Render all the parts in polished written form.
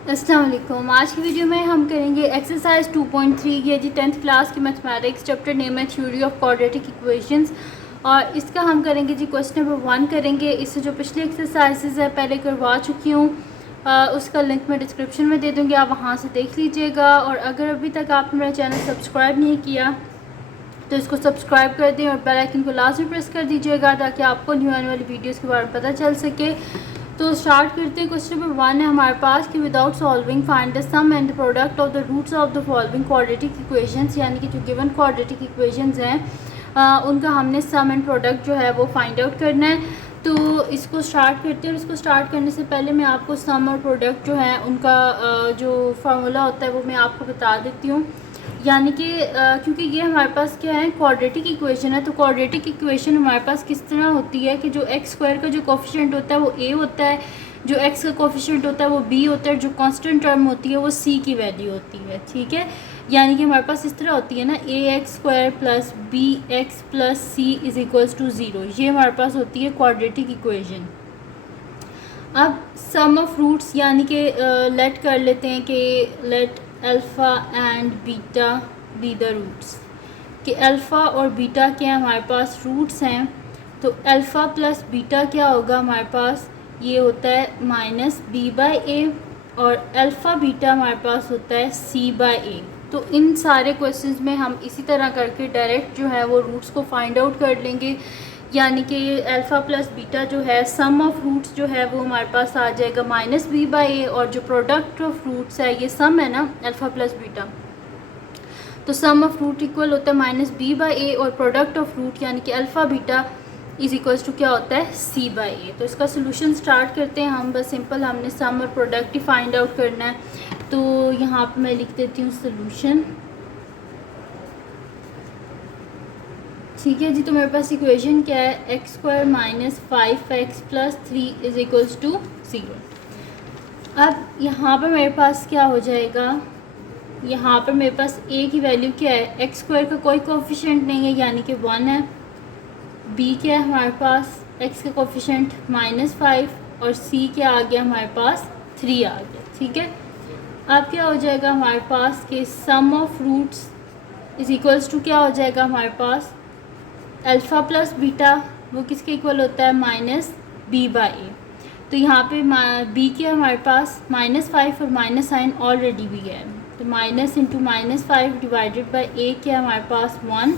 अस्सलाम वालेकुम। आज की वीडियो में हम करेंगे एक्सरसाइज 2.3। ये जी 10th क्लास की मैथमेटिक्स, चैप्टर नेम है थ्योरी ऑफ क्वाड्रेटिक इक्वेशंस। और इसका हम करेंगे जी क्वेश्चन नंबर 1 करेंगे। इससे जो पिछली एक्सरसाइजेज है पहले करवा चुकी हूँ, उसका लिंक मैं डिस्क्रिप्शन में दे दूँगी, आप वहाँ से देख लीजिएगा। और अगर अभी तक आपने मेरा चैनल सब्सक्राइब नहीं किया तो इसको सब्सक्राइब कर दें और बेल आइकन को लाजमी प्रेस कर दीजिएगा ताकि आपको न्यू आने वाली वीडियोस के बारे में पता चल सके। तो स्टार्ट करते हैं। क्वेश्चन नंबर 1 है हमारे पास कि without solving find the sum and the product of the roots of the following quadratic equations, यानी कि जो गिवन क्वाड्रेटिक इक्वेशंस हैं उनका हमने सम एंड प्रोडक्ट जो है वो फाइंड आउट करना है। तो इसको स्टार्ट करते हैं। और इसको स्टार्ट करने से पहले मैं आपको सम और प्रोडक्ट जो है उनका जो फार्मूला होता है वो मैं आपको बता देती हूँ। यानी कि क्योंकि ये हमारे पास क्या है, क्वाड्रेटिक इक्वेशन है। तो क्वाड्रेटिक इक्वेशन हमारे पास किस तरह होती है कि जो एक्स स्क्वायर का जो कोफिशिएंट होता है वो ए होता है, जो एक्स का कोफिशिएंट होता है वो बी होता है, जो कांस्टेंट टर्म होती है वो सी की वैल्यू होती है। ठीक है, यानी कि हमारे पास इस तरह होती है ना, a x square plus b x plus c is equals to 0। ये हमारे पास होती है क्वाड्रेटिक इक्वेशन। अब सम ऑफ रूट्स यानी कि लेट कर लेते हैं कि let alpha and beta be the roots, कि अल्फ़ा और बीटा क्या हमारे पास रूट्स हैं। तो अल्फ़ा प्लस बीटा क्या होगा हमारे पास, ये होता है माइनस बी बाई ए, और अल्फ़ा बीटा हमारे पास होता है सी बाई ए। तो इन सारे क्वेश्चंस में हम इसी तरह करके डायरेक्ट जो है वो रूट्स को फाइंड आउट कर लेंगे। यानी कि अल्फ़ा प्लस बीटा जो है सम ऑफ रूट्स जो है वो हमारे पास आ जाएगा माइनस बी बाई ए, और जो प्रोडक्ट ऑफ रूट्स है ये सम है ना अल्फ़ा प्लस बीटा, तो सम ऑफ रूट इक्वल होता है माइनस बी बाई ए, और प्रोडक्ट ऑफ रूट यानी कि alpha beta is equals to क्या होता है सी बाई ए। तो इसका सोल्यूशन स्टार्ट करते हैं हम। बस सिंपल हमने सम और प्रोडक्ट ही फाइंड आउट करना है। तो यहाँ पर मैं लिख देती हूँ सोल्यूशन। ठीक है जी, तो मेरे पास इक्वेशन क्या है, x square minus 5x plus 3 is equals to 0। अब यहाँ पर मेरे पास क्या हो जाएगा, यहाँ पर मेरे पास a की वैल्यू क्या है, एक्स स्क्वायर का कोई कोफिशिएंट नहीं है यानी कि 1 है। b क्या है हमारे पास, x का कोफिशिएंट -5, और c क्या आ गया हमारे पास 3 आ गया। ठीक है, अब क्या हो जाएगा हमारे पास कि sum of roots is equals to क्या हो जाएगा हमारे पास, अल्फ़ा प्लस बीटा वो किसके इक्वल होता है माइनस बी बाई ए। तो यहाँ पे बी क्या हमारे पास -5 और माइनस साइन ऑलरेडी भी है, तो माइनस इंटू -5 डिवाइडेड बाई ए क्या हमारे पास 1।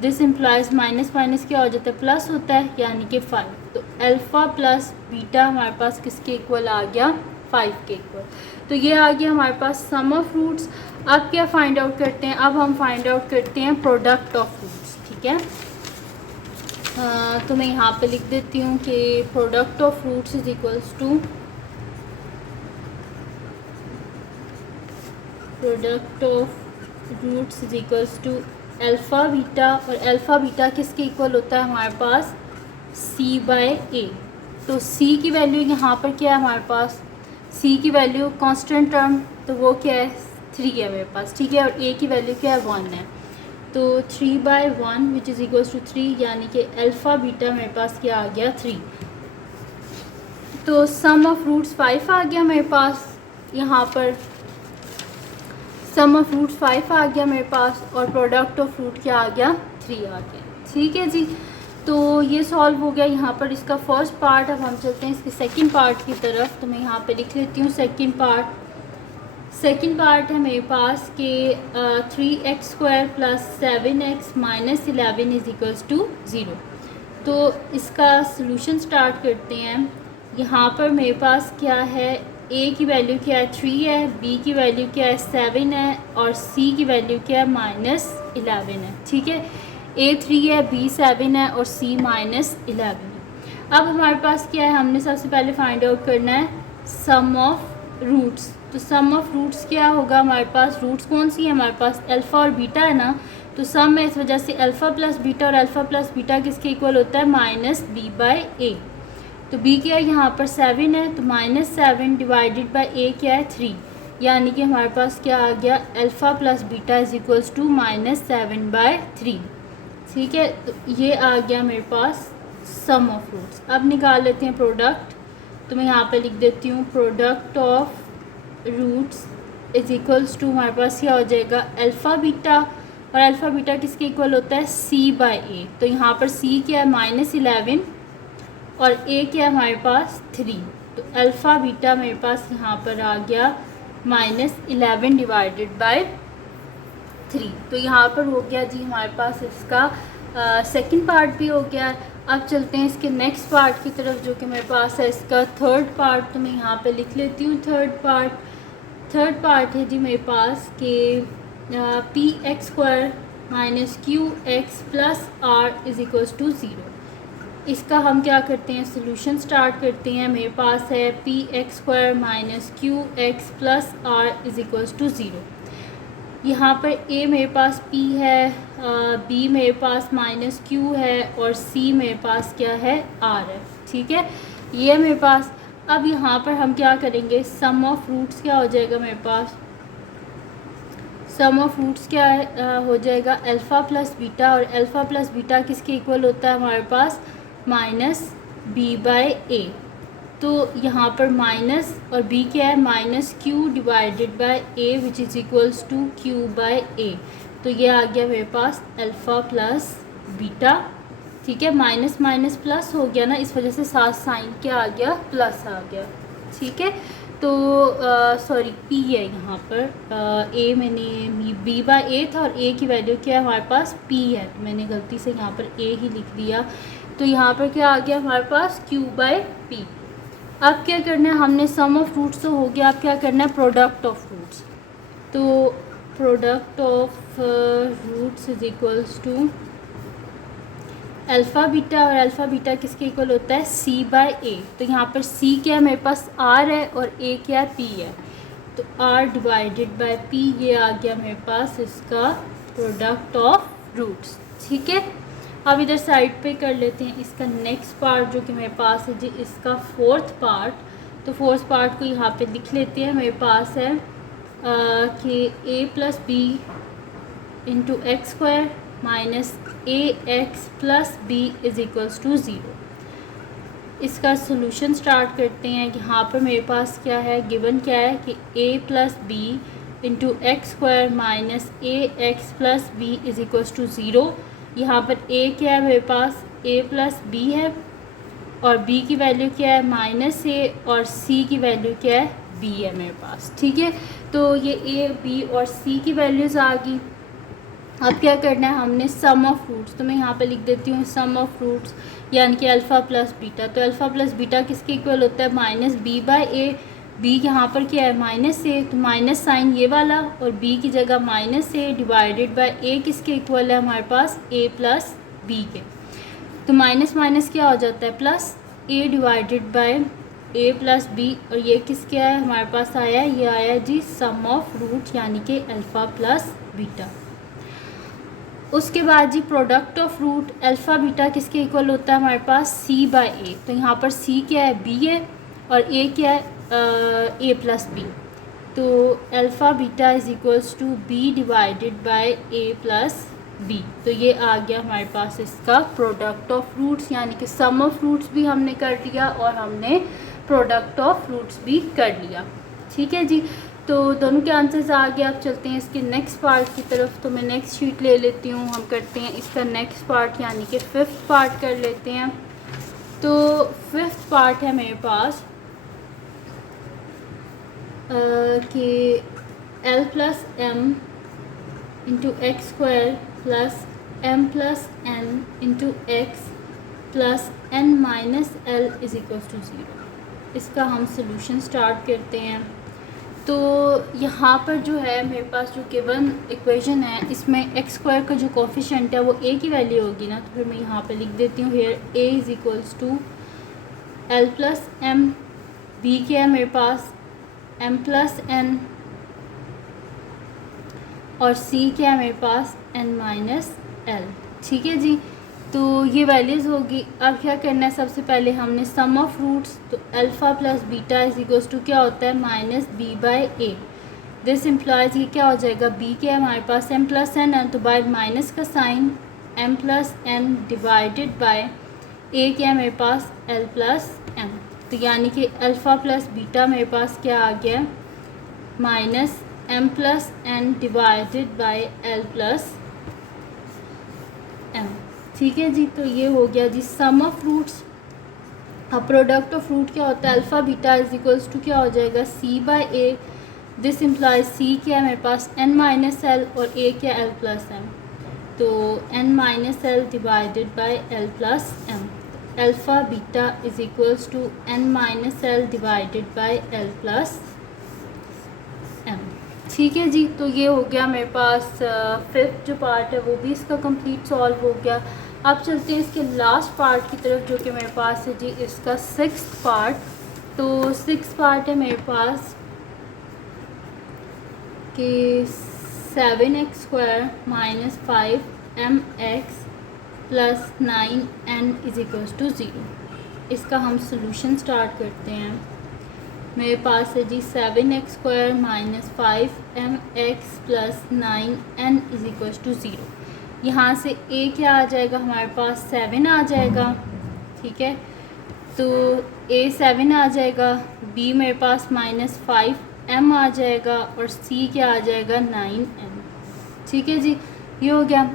दिस इम्प्लाइज माइनस माइनस क्या हो जाता है प्लस होता है यानी कि 5। तो अल्फ़ा प्लस बीटा हमारे पास किसके इक्वल आ गया 5 के इक्वल। तो ये आ गया हमारे पास सम ऑफ रूट्स। अब क्या फाइंड आउट करते हैं, अब हम फाइंड आउट करते हैं प्रोडक्ट ऑफ रूट्स। ठीक है, तो मैं यहाँ पे लिख देती हूँ कि product of roots is equals to product of roots is equals to alpha beta, और अल्फ़ा बीटा किसके इक्वल होता है हमारे पास सी बाय ए। तो सी की वैल्यू यहाँ पर क्या है हमारे पास, सी की वैल्यू कांस्टेंट टर्म तो वो क्या है 3 है मेरे पास। ठीक है, और ए की वैल्यू क्या है 1 है, तो 3/1 विच इज़ इक्वल्स टू 3, यानी कि अल्फ़ा बीटा मेरे पास क्या आ गया 3। तो सम ऑफ रूट्स 5 आ गया मेरे पास, यहाँ पर सम ऑफ रूट्स 5 आ गया मेरे पास, और प्रोडक्ट ऑफ रूट क्या आ गया 3 आ गया। ठीक है जी, तो ये सॉल्व हो गया यहाँ पर इसका फर्स्ट पार्ट। अब हम चलते हैं इसके सेकंड पार्ट की तरफ। तो मैं यहाँ पे लिख लेती हूँ सेकंड पार्ट। सेकंड पार्ट है मेरे पास कि 3x square plus 7x minus 11 is equals to 0। तो इसका सलूशन स्टार्ट करते हैं। यहाँ पर मेरे पास क्या है, a की वैल्यू क्या है 3 है, b की वैल्यू क्या है 7 है, और c की वैल्यू क्या है -11 है। ठीक है, a 3 है, b 7 है, और c -11 है। अब हमारे पास क्या है, हमने सबसे पहले फाइंड आउट करना है सम ऑफ रूट्स। तो सम ऑफ रूट्स क्या होगा हमारे पास, रूट्स कौन सी है हमारे पास अल्फ़ा और बीटा है ना, तो सम है, इस वजह से अल्फ़ा प्लस बीटा, और अल्फ़ा प्लस बीटा किसके इक्वल होता है माइनस बी बाई ए। तो b क्या है यहाँ पर 7 है, तो -7 डिवाइडेड बाई a क्या है 3, यानी कि हमारे पास क्या आ गया alpha plus beta is equals to -7/3। ठीक है, तो ये आ गया मेरे पास सम ऑफ रूट्स। अब निकाल लेते हैं प्रोडक्ट। तो मैं यहाँ पे लिख देती हूँ product of roots is equals to हमारे पास क्या हो जाएगा अल्फ़ा बीटा, और अल्फ़ा बीटा किसके इक्वल होता है c बाई ए। तो यहाँ पर c क्या है -11 और a क्या है हमारे पास 3, तो अल्फ़ा बीटा मेरे पास यहाँ पर आ गया -11 डिवाइडेड बाय 3। तो यहाँ पर हो गया जी हमारे पास इसका सेकंड पार्ट भी हो गया। अब चलते हैं इसके नेक्स्ट पार्ट की तरफ जो कि मेरे पास है इसका थर्ड पार्ट। तो मैं यहाँ पे लिख लेती हूँ थर्ड पार्ट है जी मेरे पास कि p x square minus q x plus r is equals to 0। इसका हम क्या करते हैं सोल्यूशन स्टार्ट करते हैं। मेरे पास है p x square minus q x plus r is equals to 0। यहाँ पर a मेरे पास p है, b मेरे पास -q है और c मेरे पास क्या है r है। ठीक है, ये मेरे पास। अब यहाँ पर हम क्या करेंगे, सम ऑफ रूट्स क्या हो जाएगा मेरे पास, सम ऑफ रूट्स क्या है हो जाएगा अल्फ़ा प्लस बीटा, और अल्फ़ा प्लस बीटा किसके इक्वल होता है हमारे पास -b/a। तो यहाँ पर माइनस और b क्या है -q divided by a which is equals to q/a। तो ये आ गया मेरे पास अल्फ़ा प्लस बीटा। ठीक है, माइनस माइनस प्लस हो गया ना, इस वजह से साथ साइन क्या आ गया, प्लस आ गया। ठीक है, तो सॉरी p है यहाँ पर, a मैंने b/a था और a की वैल्यू क्या है हमारे पास p है, तो मैंने गलती से यहाँ पर a ही लिख दिया। तो यहाँ पर क्या आ गया हमारे पास q/p। अब क्या करना है, हमने सम ऑफ रूट्स तो हो गया, अब क्या करना है प्रोडक्ट ऑफ रूट्स। तो product of roots is equals to alpha beta, और अल्फ़ा बीटा किसके इक्वल होता है c/a। तो यहाँ पर c क्या है मेरे पास r है और a क्या है p है, तो r डिवाइडेड बाय p ये आ गया मेरे पास इसका प्रोडक्ट ऑफ रूट्स। ठीक है, अब इधर साइड पे कर लेते हैं इसका नेक्स्ट पार्ट जो कि मेरे पास है जी इसका फोर्थ पार्ट। तो फोर्थ पार्ट को यहाँ पे लिख लेते हैं। मेरे पास है कि a plus b into x square minus a x plus b is equals to 0। इसका सोल्यूशन स्टार्ट करते हैं। यहाँ पर मेरे पास क्या है, गिवन क्या है कि a plus b into x square minus a x plus b is equals to 0। यहाँ पर a क्या है मेरे पास a प्लस बी है और b की वैल्यू क्या है -a और c की वैल्यू क्या है b है मेरे पास। ठीक है, तो ये a b और c की वैल्यूज़ आ गई। अब क्या करना है, हमने सम ऑफ रूट्स, तो मैं यहाँ पे लिख देती हूँ सम ऑफ रूट्स यानी कि अल्फ़ा प्लस बीटा। तो अल्फ़ा प्लस बीटा किसके इक्वल होता है -b/a। b यहाँ पर क्या है -a, तो माइनस साइन ये वाला और b की जगह -a डिवाइडेड बाय a किसके इक्वल है हमारे पास a प्लस b के। तो माइनस माइनस क्या हो जाता है plus, a divided by a plus b, और ये किसके आया हमारे पास आया, ये आया जी सम ऑफ रूट यानी कि अल्फ़ा प्लस बीटा। उसके बाद जी product of root alpha beta किसके इक्वल होता है हमारे पास c/a। तो यहाँ पर c क्या है b है और a क्या है a प्लस बी। तो alpha beta is equals to b divided by a plus b। तो ये आ गया हमारे पास इसका प्रोडक्ट ऑफ रूट्स यानी कि सम ऑफ रूट्स भी हमने कर लिया और हमने प्रोडक्ट ऑफ रूट्स भी कर लिया। ठीक है जी, तो दोनों के आंसर्स आ गए। अब चलते हैं इसके नेक्स्ट पार्ट की तरफ। तो मैं नेक्स्ट शीट ले लेती हूँ, हम करते हैं इसका नेक्स्ट पार्ट यानी कि फिफ्थ पार्ट कर लेते हैं। तो फिफ्थ पार्ट है मेरे पास कि l plus m into x square plus m plus n into x plus n minus l is equal to 0। इसका हम सोल्यूशन स्टार्ट करते हैं। तो यहाँ पर जो है मेरे पास जो गिवन इक्वेशन है इसमें एक्स स्क्वायर का जो कोफिशिएंट है वो a की वैल्यू होगी ना, तो फिर मैं यहाँ पे लिख देती हूँ here a is equals to l plus m, b क्या है मेरे पास m प्लस n और c क्या है मेरे पास n माइनस l। ठीक है जी, तो ये वैल्यूज़ होगी। अब क्या करना है, सबसे पहले हमने सम ऑफ रूट्स, तो alpha plus beta is equals to क्या होता है -b/a। दिस इम्प्लाइज ये क्या हो जाएगा, b क्या है हमारे पास m प्लस n है, तो बाय माइनस का sign m plus n divided by a क्या है मेरे पास l प्लस m। तो यानी कि अल्फ़ा प्लस बीटा मेरे पास क्या आ गया minus m plus n divided by l plus m। ठीक है जी, तो ये हो गया जी सम ऑफ फ्रूट्स। अब प्रोडक्ट ऑफ फ्रूट क्या होता है, alpha beta is equals to क्या हो जाएगा, c by a. This implies c क्या है मेरे पास n माइनस एल और a क्या l प्लस m, तो n minus l divided by l plus m। Alpha beta is equals to n minus l divided by l plus m। ठीक है जी, तो ये हो गया मेरे पास फिफ्थ जो पार्ट है वो भी इसका कंप्लीट सॉल्व हो गया। अब चलते हैं इसके लास्ट पार्ट की तरफ जो कि मेरे पास है जी इसका सिक्स्थ पार्ट। तो सिक्स्थ पार्ट है मेरे पास कि 7x² minus 5mx plus 9n is equals to 0। इसका हम सोल्यूशन स्टार्ट करते हैं। मेरे पास है जी 7x² minus 5mx plus 9n is equals to 0। यहाँ से a क्या आ जाएगा हमारे पास 7 आ जाएगा। ठीक है, तो a 7 आ जाएगा, b मेरे पास माइनस 5m आ जाएगा और c क्या आ जाएगा 9n। ठीक है जी, ये हो गया।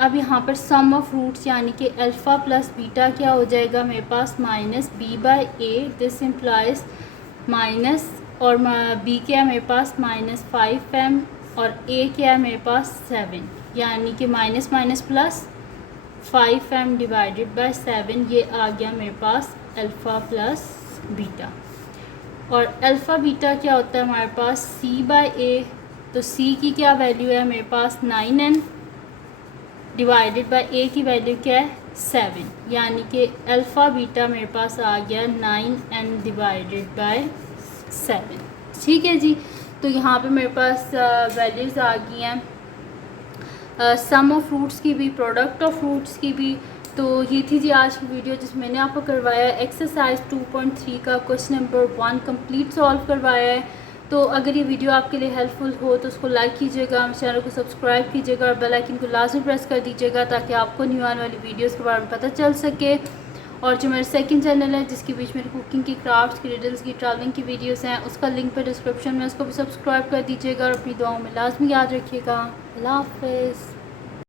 अब यहाँ पर सम ऑफ रूट्स यानी कि अल्फ़ा प्लस बीटा क्या हो जाएगा मेरे पास minus b by a. This implies minus और b क्या है मेरे पास माइनस 5m और a क्या है मेरे पास 7, यानी कि minus minus plus 5m divided by 7। ये आ गया मेरे पास अल्फ़ा प्लस बीटा। और अल्फ़ा बीटा क्या होता है हमारे पास c बाय ए। तो c की क्या वैल्यू है मेरे पास 9n डिवाइडेड बाय a की वैल्यू क्या है 7, यानी कि अल्फ़ा बीटा मेरे पास आ गया 9n डिवाइडेड बाय 7। ठीक है जी, तो यहाँ पे मेरे पास वैल्यूज़ आ गई हैं सम ऑफ फ्रूट्स की भी, प्रोडक्ट ऑफ फ्रूट्स की भी। तो ये थी जी आज की वीडियो जिसमें मैंने आपको करवाया एक्सरसाइज 2.3 का क्वेश्चन नंबर 1 कंप्लीट सॉल्व करवाया है। तो अगर ये वीडियो आपके लिए हेल्पफुल हो तो उसको लाइक कीजिएगा, चैनल को सब्सक्राइब कीजिएगा और बेल आइकन को लाजमी प्रेस कर दीजिएगा ताकि आपको न्यू आने वाली वीडियोस के बारे में पता चल सके। और जो मेरा सेकंड चैनल है जिसके बीच में कुकिंग की, क्राफ्ट्स की, रिडल्स की, ट्रैवलिंग की वीडियोस हैं, उसका लिंक पे डिस्क्रिप्शन में, उसको भी सब्सक्राइब कर दीजिएगा और अपनी दुआओं में लाजमी याद रखिएगा। अल्लाह हाफ़िज़।